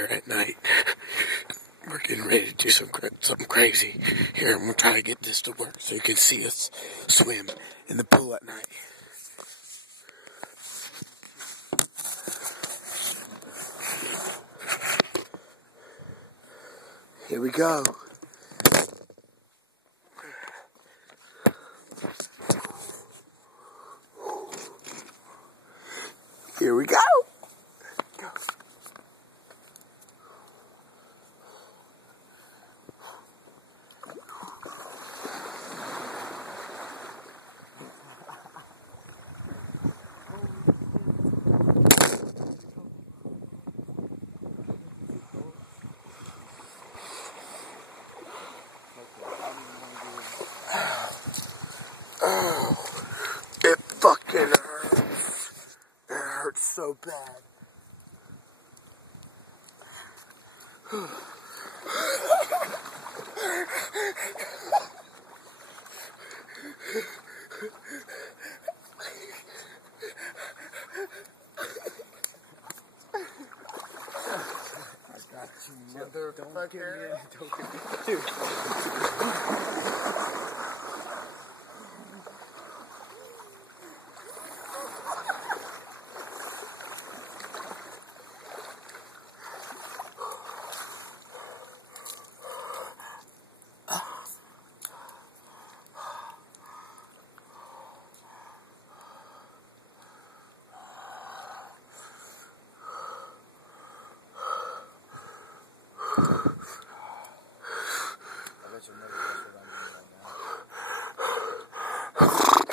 here at night. We're getting ready to do something crazy. Here, I'm going to try to get this to work so you can see us swim in the pool at night. Here we go. Here we go. Oh, it fucking hurts. It hurts so bad. I got you, motherfucker. Dude. I bet you know what I'm doing right now.